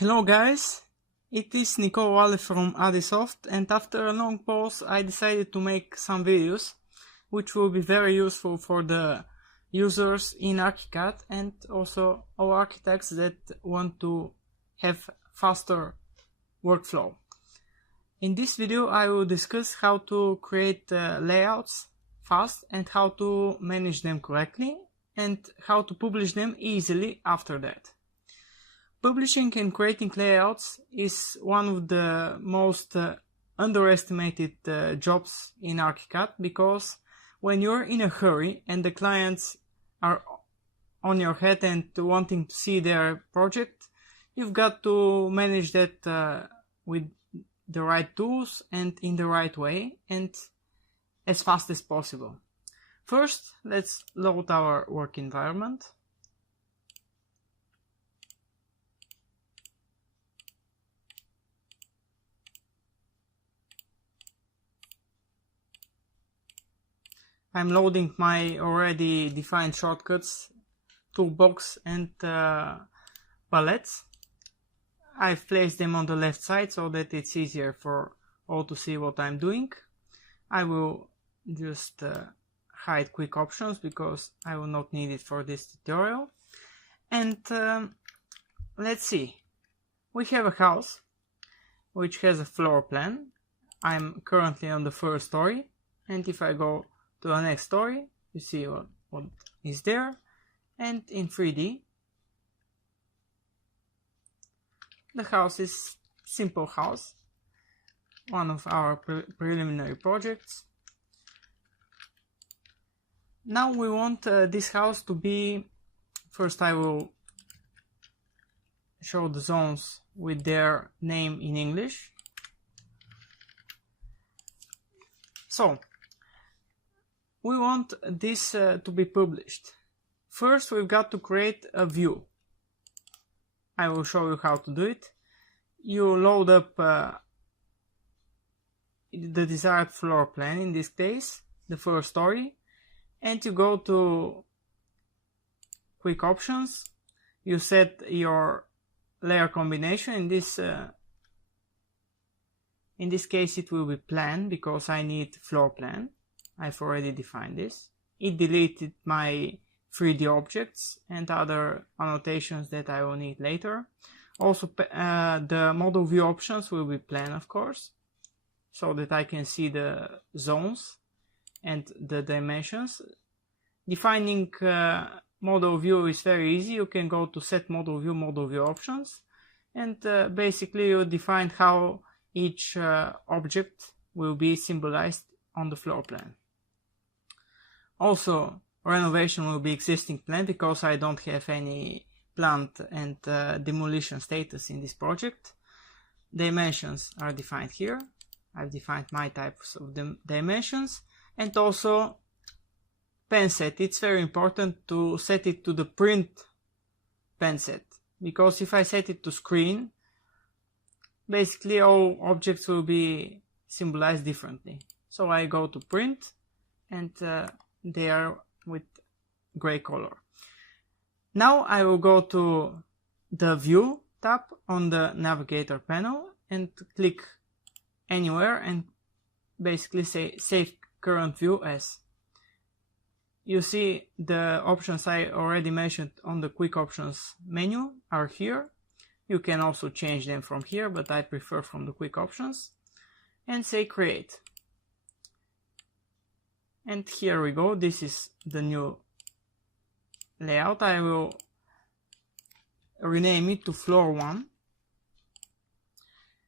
Hello guys, it is Nicola from ADIsoft, and after a long pause I decided to make some videos which will be very useful for the users in Archicad and also all architects that want to have faster workflow. In this video I will discuss how to create layouts fast and how to manage them correctly and how to publish them easily after that. Publishing and creating layouts is one of the most underestimated jobs in Archicad, because when you're in a hurry and the clients are on your head and wanting to see their project, you've got to manage that with the right tools and in the right way and as fast as possible. First, let's load our work environment. I'm loading my already defined shortcuts, toolbox and palettes. I've placed them on the left side so that it's easier for all to see what I'm doing. I will just hide quick options because I will not need it for this tutorial. And let's see. We have a house which has a floor plan. I'm currently on the first story, and if I go to the next story, you see what is there. And in 3D, the house is simple house, one of our preliminary projects. Now we want this house to be, first I will show the zones with their name in English. So we want this to be published. First, we've got to create a view. I will show you how to do it. You load up the desired floor plan, in this case, the first story, and you go to quick options. You set your layer combination. In this case, it will be plan because I need floor plan. I've already defined this. It deleted my 3D objects and other annotations that I will need later. Also, the model view options will be plan, of course, so that I can see the zones and the dimensions. Defining model view is very easy. You can go to set model view options, and basically you define how each object will be symbolized on the floor plan. Also, renovation will be existing plan because I don't have any plant and demolition status in this project. Dimensions are defined here. I've defined my types of dimensions, and also pen set. It's very important to set it to the print pen set, because if I set it to screen, basically all objects will be symbolized differently. So I go to print, and they are with gray color. Now I will go to the view tab on the navigator panel and click anywhere and basically say save current view as. You see the options I already mentioned on the quick options menu are here. You can also change them from here, but I prefer from the quick options, and say create. And here we go. This is the new layout. I will rename it to floor 1.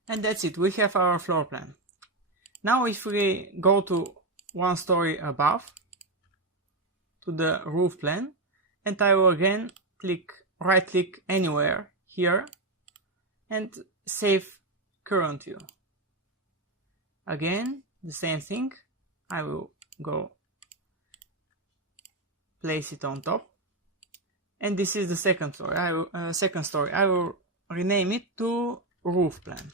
And that's it. We have our floor plan. Now if we go to one story above, to the roof plan, and I will again right click anywhere here and save current view. Again, the same thing. I will go place it on top, and this is the second story. I will rename it to roof plan.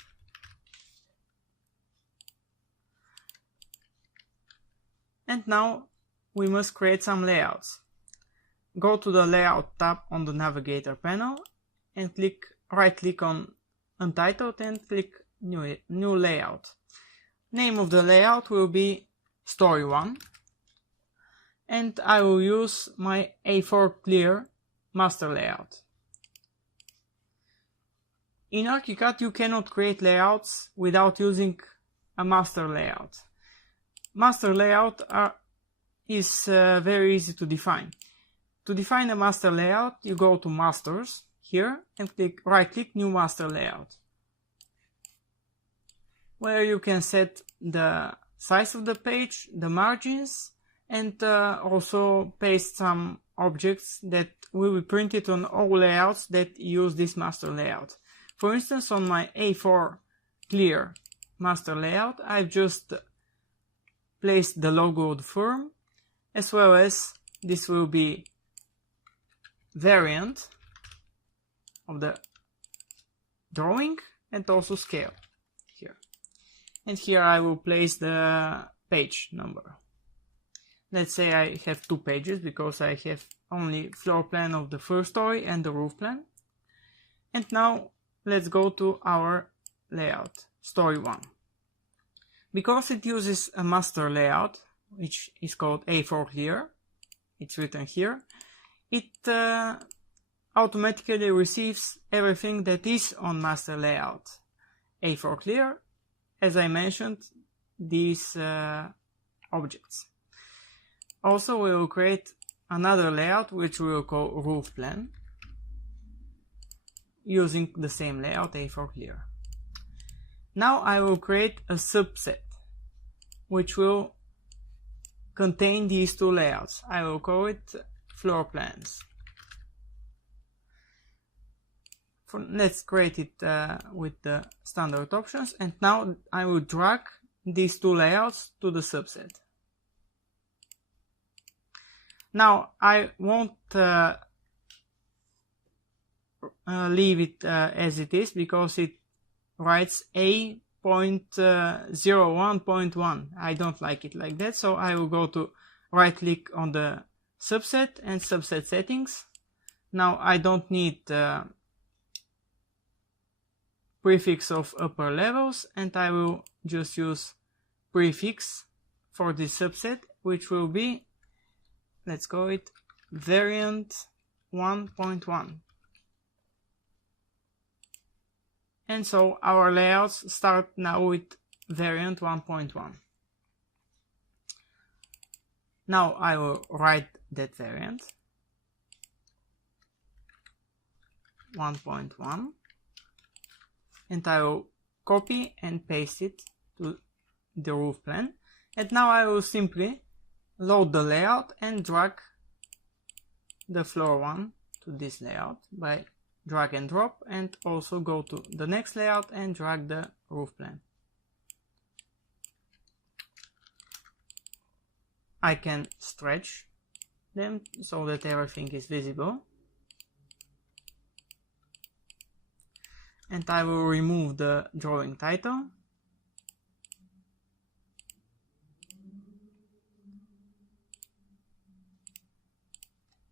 And now we must create some layouts. Go to the layout tab on the navigator panel and right click on untitled and click new layout. Name of the layout will be story 1, and I will use my A4 clear master layout. In Archicad you cannot create layouts without using a master layout. Master layout is very easy to define. To define a master layout, you go to Masters here and right click New Master Layout, where you can set the size of the page, the margins, and also paste some objects that will be printed on all layouts that use this master layout. For instance, on my A4 clear master layout, I've just placed the logo of the firm, as well as this will be variant of the drawing and also scale here. And here I will place the page number. Let's say I have 2 pages because I have only floor plan of the first story and the roof plan. And now let's go to our layout, story 1. Because it uses a master layout, which is called A4 clear, it's written here, it automatically receives everything that is on master layout A4 clear, as I mentioned, these objects. Also, we will create another layout which we will call roof plan, using the same layout A4 clear. Now I will create a subset which will contain these 2 layouts. I will call it floor plans. Let's create it with the standard options, and now I will drag these 2 layouts to the subset. Now I won't leave it as it is because it writes A.01.1. I don't like it like that, so I will go to right click on the subset and subset settings. Now I don't need prefix of upper levels, and I will just use prefix for this subset, which will be, let's call it variant 1.1. And so our layouts start now with variant 1.1. Now I will write that variant 1.1, and I will copy and paste it to the roof plan. And now I will simply load the layout and drag the floor one to this layout by drag and drop, and also go to the next layout and drag the roof plan. I can stretch them so that everything is visible. And I will remove the drawing title.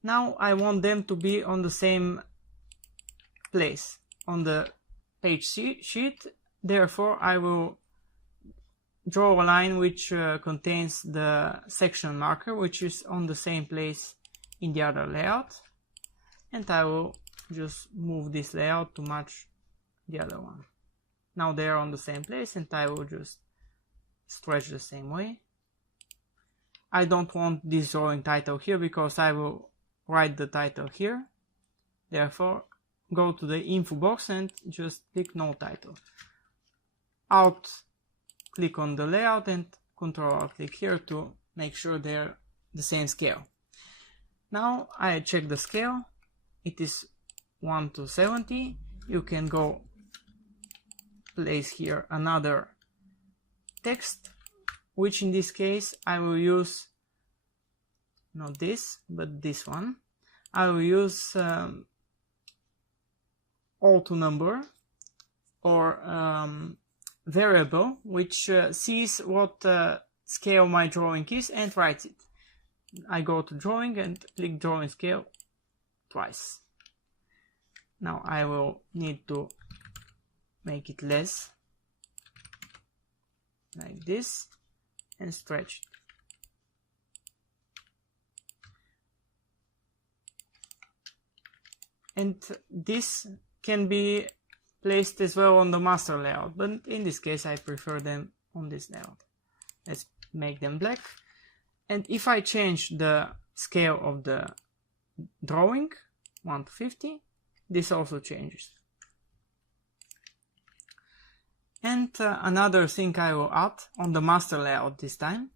Now I want them to be on the same place on the page sheet. Therefore, I will draw a line which contains the section marker, which is on the same place in the other layout. And I will just move this layout to match the other one. Now they are on the same place, and I will just stretch the same way. I don't want this drawing title here because I will write the title here. Therefore, go to the info box and just click no title. Alt click on the layout and Control Alt click here to make sure they're the same scale. Now I check the scale. It is 1:70. You can go place here another text, which in this case I will use not this but this one. I will use auto number or variable which sees what scale my drawing is and writes it. I go to drawing and click drawing scale twice. Now I will need to make it less, like this, and stretch it. And this can be placed as well on the master layout, but in this case I prefer them on this layout. Let's make them black. And if I change the scale of the drawing 1 to 50, this also changes. And another thing I will add on the master layout this time,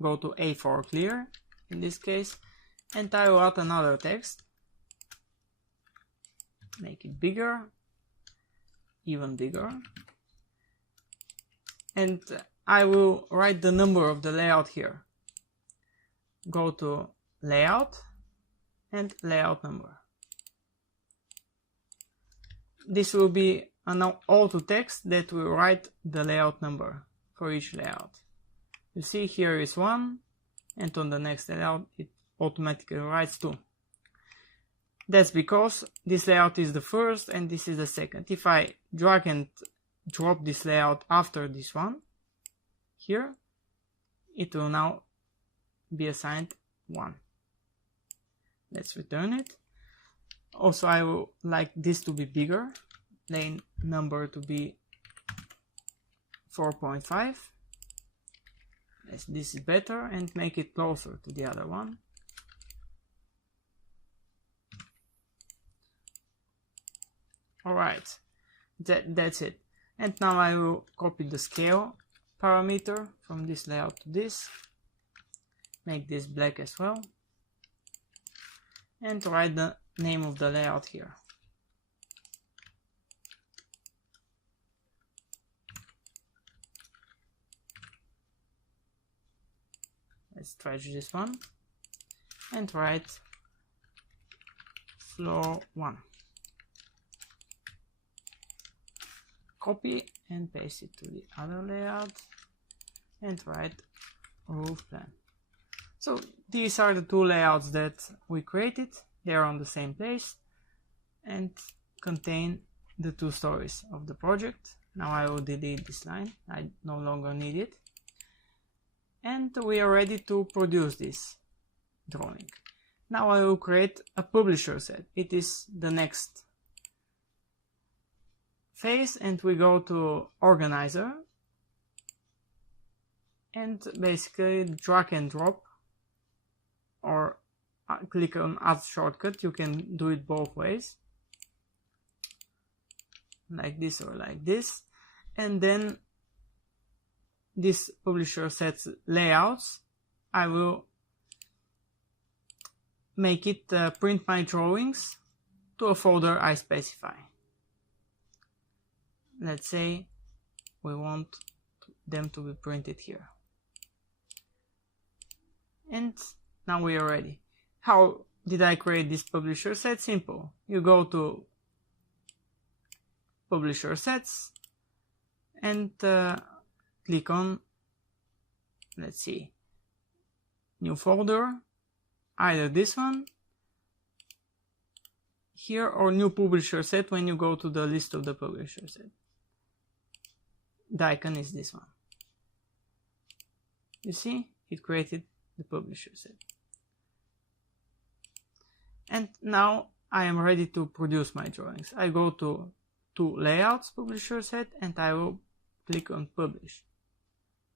go to A4 clear in this case, and I will add another text, make it bigger, even bigger, and I will write the number of the layout here. Go to layout and layout number. This will be an auto text that will write the layout number for each layout. You see here is 1, and on the next layout it automatically writes 2. That's because this layout is the first and this is the second. If I drag and drop this layout after this one, here, it will now be assigned 1. Let's return it. Also, I will like this to be bigger, lane number to be 4.5. Yes, this is better, and make it closer to the other one. Alright, that's it. And now I will copy the scale parameter from this layout to this, make this black as well, and write the name of the layout here. Let's stretch this one and write floor 1. Copy and paste it to the other layout and write roof plan. So these are the two layouts that we created. They are on the same place and contain the two stories of the project. Now I will delete this line, I no longer need it. And we are ready to produce this drawing. Now I will create a publisher set. It is the next phase, and we go to organizer and basically drag and drop, or click on add shortcut. You can do it both ways, like this or like this, and then this publisher sets layouts. I will make it print my drawings to a folder I specify. Let's say we want them to be printed here. And now we are ready. How did I create this publisher set? Simple. You go to publisher sets and click on, let's see, new folder, either this one here or new publisher set when you go to the list of the publisher set. The icon is this one. You see, it created the publisher set. And now I am ready to produce my drawings. I go to layouts, publisher set, and I will click on publish.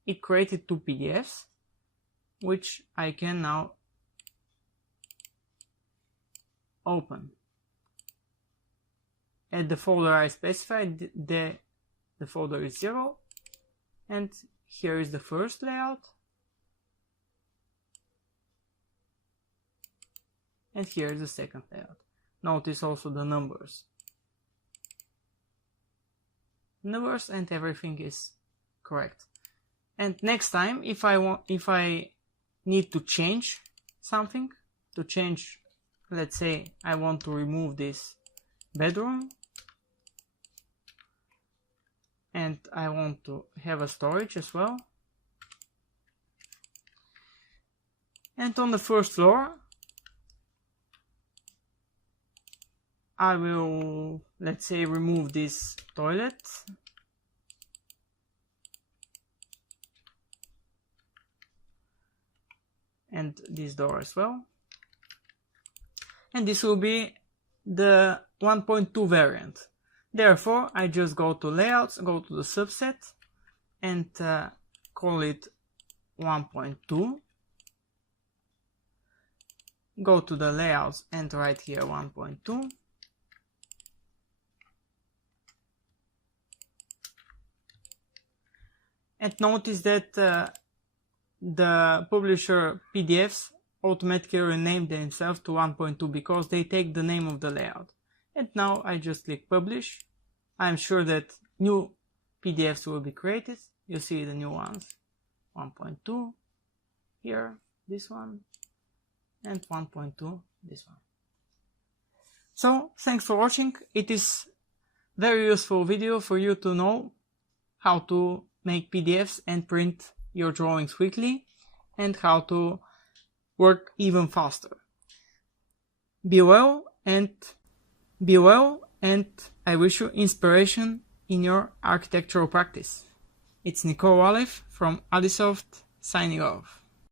It created 2 PDFs, which I can now open. At the folder I specified, the folder is 0, and here is the first layout, and here is the second layout. Notice also the numbers and everything is correct. And next time, if I need to change something, let's say I want to remove this bedroom and I want to have a storage as well, and on the first floor I will, let's say, remove this toilet. And this door as well. And this will be the 1.2 variant. Therefore, I just go to layouts, go to the subset, and call it 1.2. Go to the layouts and write here 1.2. And notice that the publisher PDFs automatically rename themselves to 1.2 because they take the name of the layout. And now I just click publish. I'm sure that new PDFs will be created. You see the new ones. 1.2 here, this one, and 1.2 this one. So thanks for watching. It is very useful video for you to know how to make PDFs and print your drawings quickly and how to work even faster. Be well and I wish you inspiration in your architectural practice. It's Nicola from ADIsoft signing off.